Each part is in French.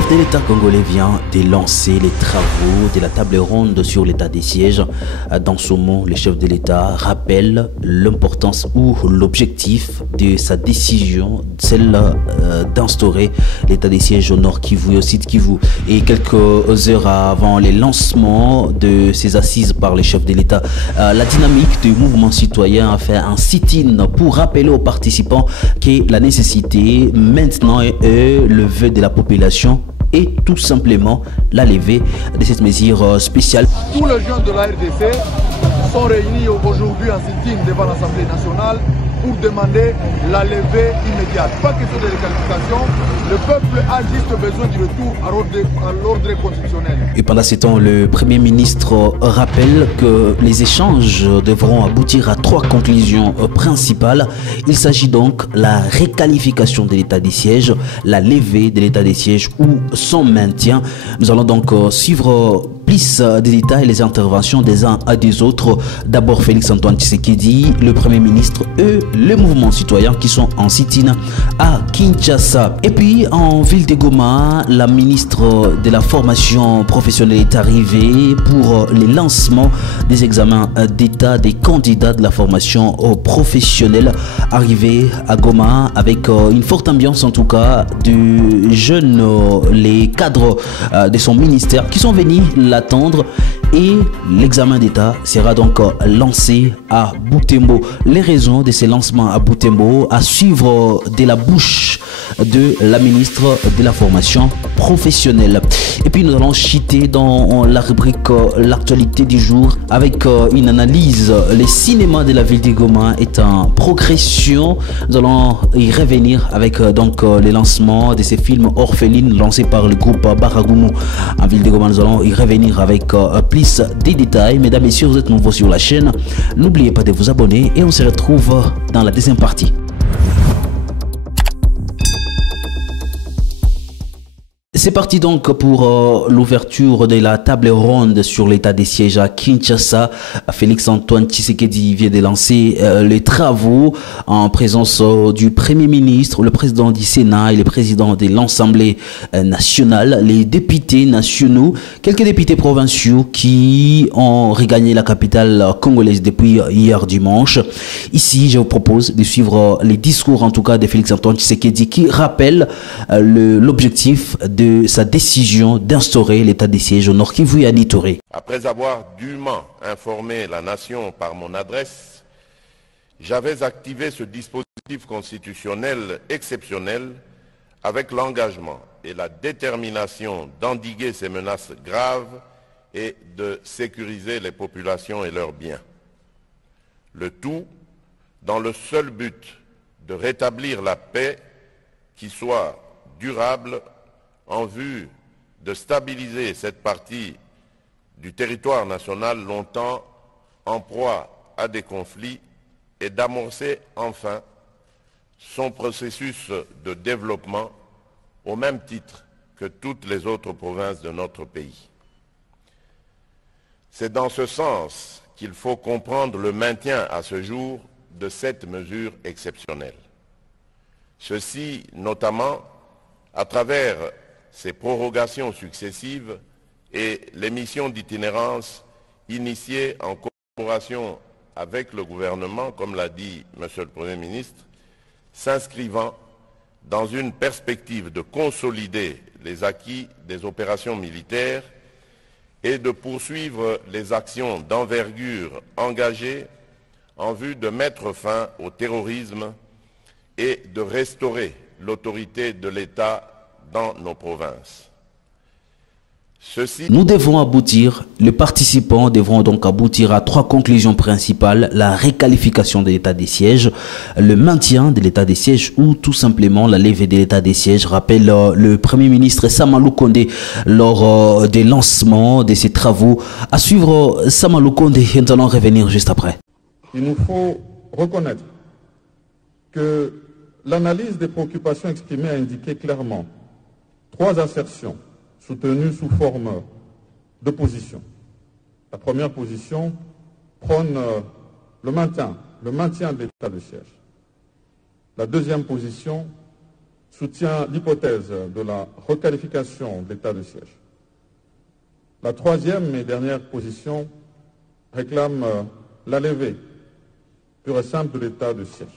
chef de l'État congolais vient de lancer les travaux de la table ronde sur l'état des sièges. Dans ce mot, le chef de l'État rappelle l'importance ou l'objectif de sa décision, celle d'instaurer l'état des sièges au Nord Kivu et au Sud Kivu. Et quelques heures avant les lancements de ces assises par les chefs de l'État, la dynamique du mouvement citoyen a fait un sit-in pour rappeler aux participants que la nécessité maintenant est le vœu de la population et tout simplement la levée de cette mesure spéciale. Tous les jeunes de la RDC sont réunis aujourd'hui en sit-in devant l'Assemblée nationale pour demander la levée immédiate. Pas question de réqualification, le peuple a juste besoin du retour à l'ordre constitutionnel. Et pendant ce temps, le Premier ministre rappelle que les échanges devront aboutir à 3 conclusions principales. Il s'agit donc la réqualification de l'état des sièges, la levée de l'état des sièges ou son maintien. Nous allons donc suivre plus des détails et les interventions des uns à des autres. D'abord Félix Antoine Tshisekedi, le Premier ministre et le mouvement citoyen qui sont en sit-in à Kinshasa. Et puis en ville de Goma, la ministre de la formation professionnelle est arrivée pour les lancements des examens d'état des candidats de la formation professionnelle. Arrivée à Goma avec une forte ambiance en tout cas de jeunes, les cadres de son ministère qui sont venus l'attendre, et l'examen d'état sera donc lancé à Butembo. Les raisons de ces lancements à Butembo à suivre de la bouche de la ministre de la formation professionnelle. Et puis nous allons chiter dans la rubrique l'actualité du jour avec une analyse. Le cinéma de la ville de Goma est en progression. Nous allons y revenir avec donc les lancements de ces films orphelines lancés par le groupe Baragumu en ville de Goma. Nous allons y revenir avec plus des détails. Mesdames et messieurs, vous êtes nouveaux sur la chaîne, n'oubliez pas de vous abonner et on se retrouve dans la deuxième partie. C'est parti donc pour l'ouverture de la table ronde sur l'état des sièges à Kinshasa. Félix Antoine Tshisekedi vient de lancer les travaux en présence du Premier ministre, le président du Sénat et le président de l'Assemblée nationale, les députés nationaux, quelques députés provinciaux qui ont regagné la capitale congolaise depuis hier dimanche. Ici, je vous propose de suivre les discours en tout cas de Félix Antoine Tshisekedi qui rappelle l'objectif de sa décision d'instaurer l'état des sièges au Nord Kivu et à Ituri. Après avoir dûment informé la nation par mon adresse, j'avais activé ce dispositif constitutionnel exceptionnel avec l'engagement et la détermination d'endiguer ces menaces graves et de sécuriser les populations et leurs biens. Le tout dans le seul but de rétablir la paix qui soit durable en vue de stabiliser cette partie du territoire national longtemps en proie à des conflits et d'amorcer enfin son processus de développement au même titre que toutes les autres provinces de notre pays. C'est dans ce sens qu'il faut comprendre le maintien à ce jour de cette mesure exceptionnelle. Ceci notamment à travers ces prorogations successives et les missions d'itinérance initiées en collaboration avec le gouvernement, comme l'a dit M. le Premier ministre, s'inscrivant dans une perspective de consolider les acquis des opérations militaires et de poursuivre les actions d'envergure engagées en vue de mettre fin au terrorisme et de restaurer l'autorité de l'État dans nos provinces. Nous devons aboutir, les participants devront donc aboutir à 3 conclusions principales: la réqualification de l'état des sièges, le maintien de l'état des sièges ou tout simplement la levée de l'état des sièges, rappelle le Premier ministre Sama Lukonde lors des lancements de ces travaux. À suivre Sama Lukonde, et nous allons revenir juste après. Il nous faut reconnaître que l'analyse des préoccupations exprimées a indiqué clairement 3 assertions soutenues sous forme de position. La première position prône le maintien de l'état de siège. La deuxième position soutient l'hypothèse de la requalification de l'état de siège. La troisième et dernière position réclame la levée pure et simple de l'état de siège.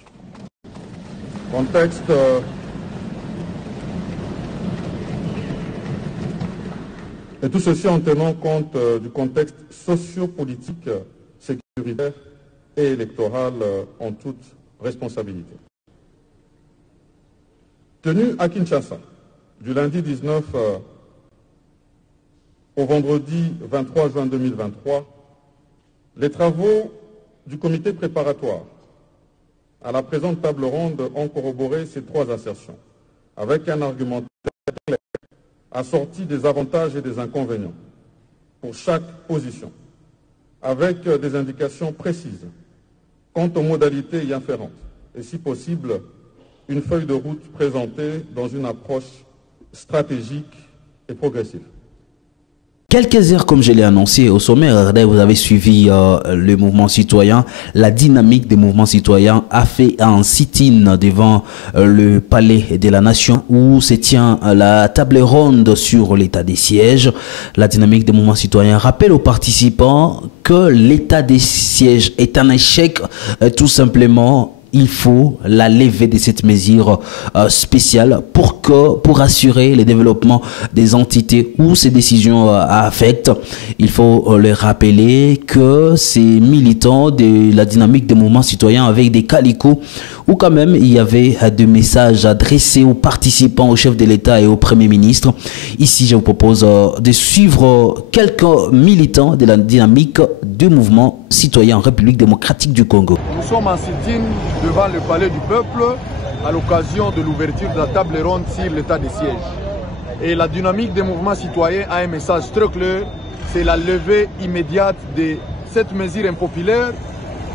Contexte et tout ceci en tenant compte du contexte sociopolitique, sécuritaire et électoral en toute responsabilité. Tenu à Kinshasa, du lundi 19 au vendredi 23 juin 2023, les travaux du comité préparatoire à la présente table ronde ont corroboré ces trois assertions, avec un argumentaire clair, assorti des avantages et des inconvénients pour chaque position, avec des indications précises quant aux modalités y afférentes, et si possible, une feuille de route présentée dans une approche stratégique et progressive. Quelques heures, comme je l'ai annoncé au sommaire, vous avez suivi le mouvement citoyen. La dynamique des mouvements citoyens a fait un sit-in devant le palais de la nation où se tient la table ronde sur l'état des sièges. La dynamique des mouvements citoyens rappelle aux participants que l'état des sièges est un échec, tout simplement. Il faut la levée de cette mesure spéciale pour assurer le développement des entités où ces décisions affectent. Il faut le rappeler que ces militants de la dynamique des mouvements citoyens avec des calicots où quand même il y avait des messages adressés aux participants, au chef de l'État et au Premier ministre. Ici, je vous propose de suivre quelques militants de la dynamique du mouvement citoyen en République démocratique du Congo. Nous sommes en sit-in devant le palais du peuple à l'occasion de l'ouverture de la table ronde sur l'état des sièges. Et la dynamique des mouvements citoyens a un message très clair, c'est la levée immédiate de cette mesure impopulaire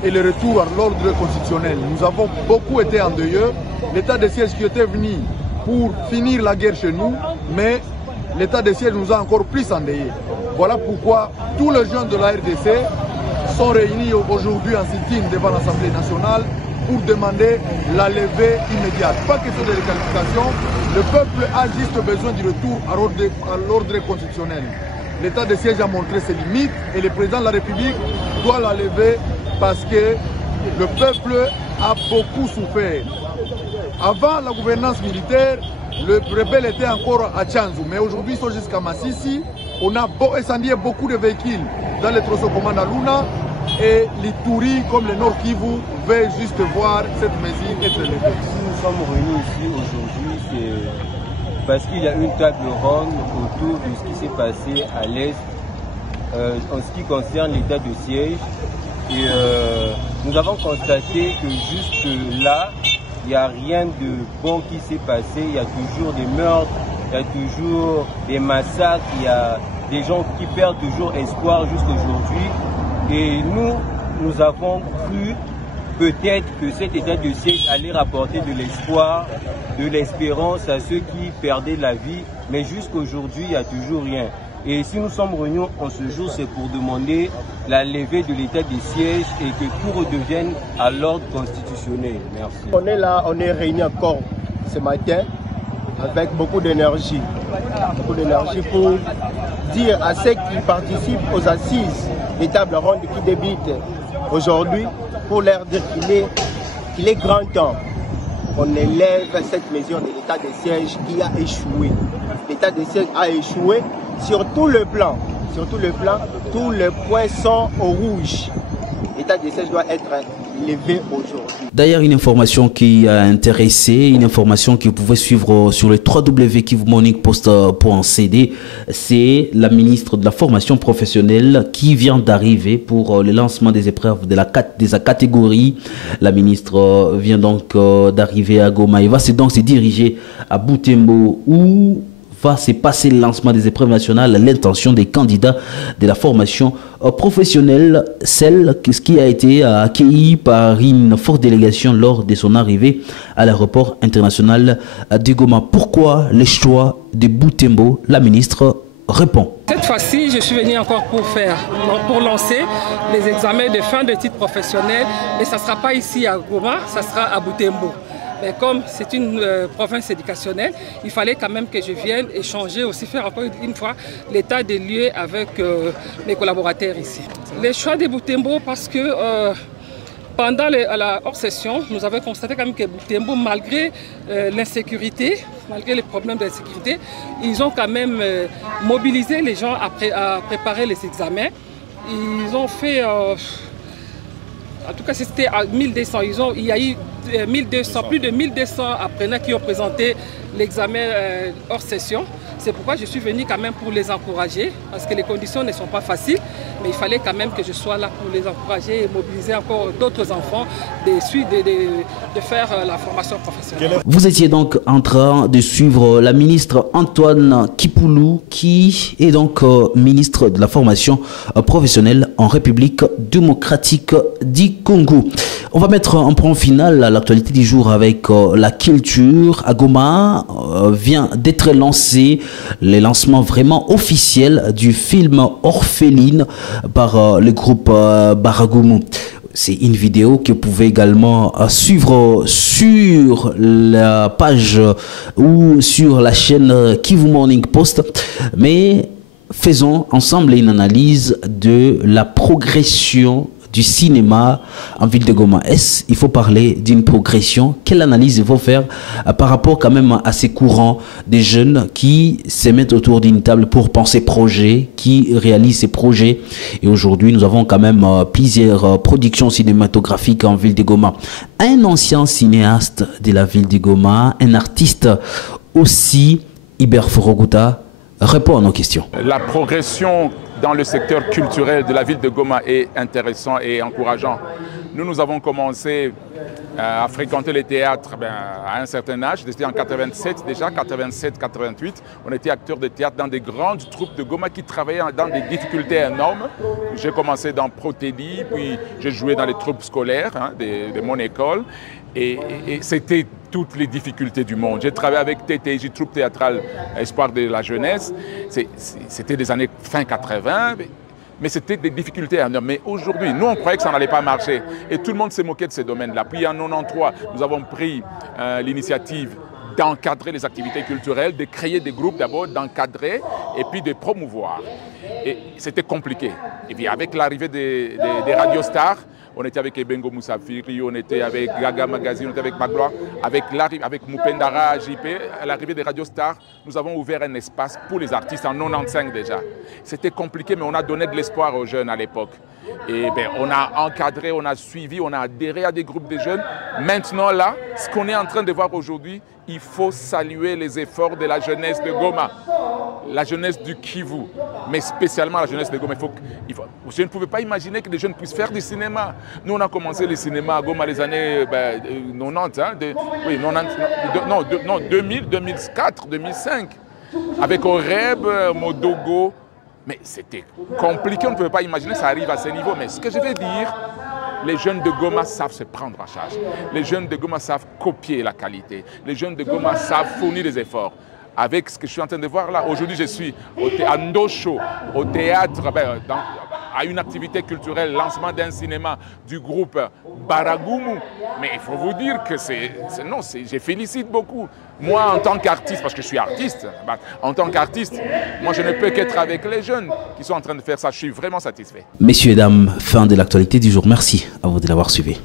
et le retour à l'ordre constitutionnel. Nous avons beaucoup été endeuillés. L'état des sièges qui était venu pour finir la guerre chez nous, mais l'état des sièges nous a encore plus endeuillés. Voilà pourquoi tous les jeunes de la RDC sont réunis aujourd'hui en sit-in devant l'Assemblée nationale pour demander la levée immédiate. Pas question de requalification, le peuple a juste besoin du retour à l'ordre constitutionnel. L'état de siège a montré ses limites et le président de la République doit la lever parce que le peuple a beaucoup souffert. Avant la gouvernance militaire, le rebelle était encore à Tchanzu, mais aujourd'hui ils sont jusqu'à Massissi. On a incendié beaucoup de véhicules dans les trousseaux commandes à Luna et l'Ituri comme le Nord Kivu veulent juste voir cette mesure être levée. Si nous sommes réunis ici aujourd'hui, c'est parce qu'il y a une table ronde autour de ce qui s'est passé à l'Est en ce qui concerne l'état de siège. Et nous avons constaté que jusque là, il n'y a rien de bon qui s'est passé. Il y a toujours des meurtres, il y a toujours des massacres, il y a des gens qui perdent toujours espoir jusqu'aujourd'hui. Et nous avons cru peut-être que cet état de siège allait rapporter de l'espoir, de l'espérance à ceux qui perdaient la vie. Mais jusqu'aujourd'hui, il n'y a toujours rien. Et si nous sommes réunis en ce jour, c'est pour demander la levée de l'état des sièges et que tout redevienne à l'ordre constitutionnel. Merci. On est là, on est réunis encore ce matin avec beaucoup d'énergie. Beaucoup d'énergie pour dire à ceux qui participent aux assises des tables rondes qui débutent aujourd'hui, pour leur dire qu'il est grand temps qu'on élève cette mesure de l'état des sièges qui a échoué. L'état des sièges a échoué sur tout le plan. Sur tout le plan, tous les points sont au rouge. L'état des sièges doit être levé aujourd'hui. D'ailleurs, une information qui a intéressé, une information que vous pouvez suivre sur le www.kivumoniquepost.cd, c'est la ministre de la formation professionnelle qui vient d'arriver pour le lancement des épreuves de la catégorie. La ministre vient donc d'arriver à Goma et va donc se diriger à Butembo où va se passer le lancement des épreuves nationales, l'intention des candidats de la formation professionnelle, celle qui a été accueillie par une forte délégation lors de son arrivée à l'aéroport international de Goma. Pourquoi le choix de Butembo? La ministre répond. Cette fois-ci, je suis venu encore pour lancer les examens de fin de titre professionnel, mais ça ne sera pas ici à Goma, ça sera à Butembo. Mais comme c'est une province éducationnelle, il fallait quand même que je vienne échanger, aussi faire encore une fois l'état des lieux avec mes collaborateurs ici. Les choix de Butembo parce que pendant la hors-session, nous avons constaté quand même que Butembo, malgré l'insécurité, malgré les problèmes d'insécurité, ils ont quand même mobilisé les gens à préparer les examens. Ils ont fait, en tout cas c'était à 1200, il y a eu 1200, plus de 1200 apprenants qui ont présenté l'examen hors session. C'est pourquoi je suis venu quand même pour les encourager, parce que les conditions ne sont pas faciles, mais il fallait quand même que je sois là pour les encourager et mobiliser encore d'autres enfants de faire la formation professionnelle. Vous étiez donc en train de suivre la ministre Antoine Kipoulou, qui est donc ministre de la formation professionnelle en République démocratique du Congo. On va mettre un point final à l'actualité du jour avec la culture. À Goma vient d'être lancé le lancement vraiment officiel du film Orpheline par le groupe Baragoumou. C'est une vidéo que vous pouvez également suivre sur la page ou sur la chaîne Kivu Morning Post. Mais faisons ensemble une analyse de la progression du cinéma en ville de Goma. Est-ce qu'il faut parler d'une progression? Quelle analyse il faut faire par rapport quand même à ces courants des jeunes qui se mettent autour d'une table pour penser projet, qui réalisent ces projets? Et aujourd'hui, nous avons quand même plusieurs productions cinématographiques en ville de Goma. Un ancien cinéaste de la ville de Goma, un artiste aussi, Iber Foroguta, répond à nos questions. La progression dans le secteur culturel de la ville de Goma est intéressant et encourageant. Nous avons commencé à fréquenter les théâtres à un certain âge. C'était en 87 déjà, 87-88. On était acteurs de théâtre dans des grandes troupes de Goma qui travaillaient dans des difficultés énormes. J'ai commencé dans Protélie, puis j'ai joué dans les troupes scolaires de mon école. Et c'était toutes les difficultés du monde. J'ai travaillé avec TTJ, troupe théâtrale Espoir de la jeunesse. C'était des années fin 80, mais c'était des difficultés énormes. Mais aujourd'hui, nous, on croyait que ça n'allait pas marcher. Et tout le monde s'est moqué de ces domaines-là. Puis en 93, nous avons pris l'initiative d'encadrer les activités culturelles, de créer des groupes d'abord, d'encadrer et puis de promouvoir. Et c'était compliqué. Et puis avec l'arrivée des radiostars, on était avec Ebengo Moussafiri, on était avec Gaga Magazine, on était avec Magloire, avec Moupendara, JP. À l'arrivée des radiostars, nous avons ouvert un espace pour les artistes en 95 déjà. C'était compliqué, mais on a donné de l'espoir aux jeunes à l'époque. Et on a encadré, on a suivi, on a adhéré à des groupes de jeunes. Maintenant là, ce qu'on est en train de voir aujourd'hui, il faut saluer les efforts de la jeunesse de Goma, la jeunesse du Kivu, mais spécialement la jeunesse de Goma. Je ne pouvais pas imaginer que des jeunes puissent faire du cinéma. Nous, on a commencé le cinéma à Goma les années 90, 2000, 2004, 2005, avec Oreb, Modogo. Mais c'était compliqué, on ne pouvait pas imaginer que ça arrive à ce niveau. Mais ce que je veux dire, les jeunes de Goma savent se prendre en charge. Les jeunes de Goma savent copier la qualité. Les jeunes de Goma savent fournir des efforts. Avec ce que je suis en train de voir là, aujourd'hui je suis à Ndosho, au théâtre, à une activité culturelle, lancement d'un cinéma du groupe Baragoumou. Mais il faut vous dire que je félicite beaucoup. Moi, en tant qu'artiste, parce que je suis artiste, en tant qu'artiste, moi je ne peux qu'être avec les jeunes qui sont en train de faire ça. Je suis vraiment satisfait. Messieurs et dames, fin de l'actualité du jour. Merci à vous de l'avoir suivi.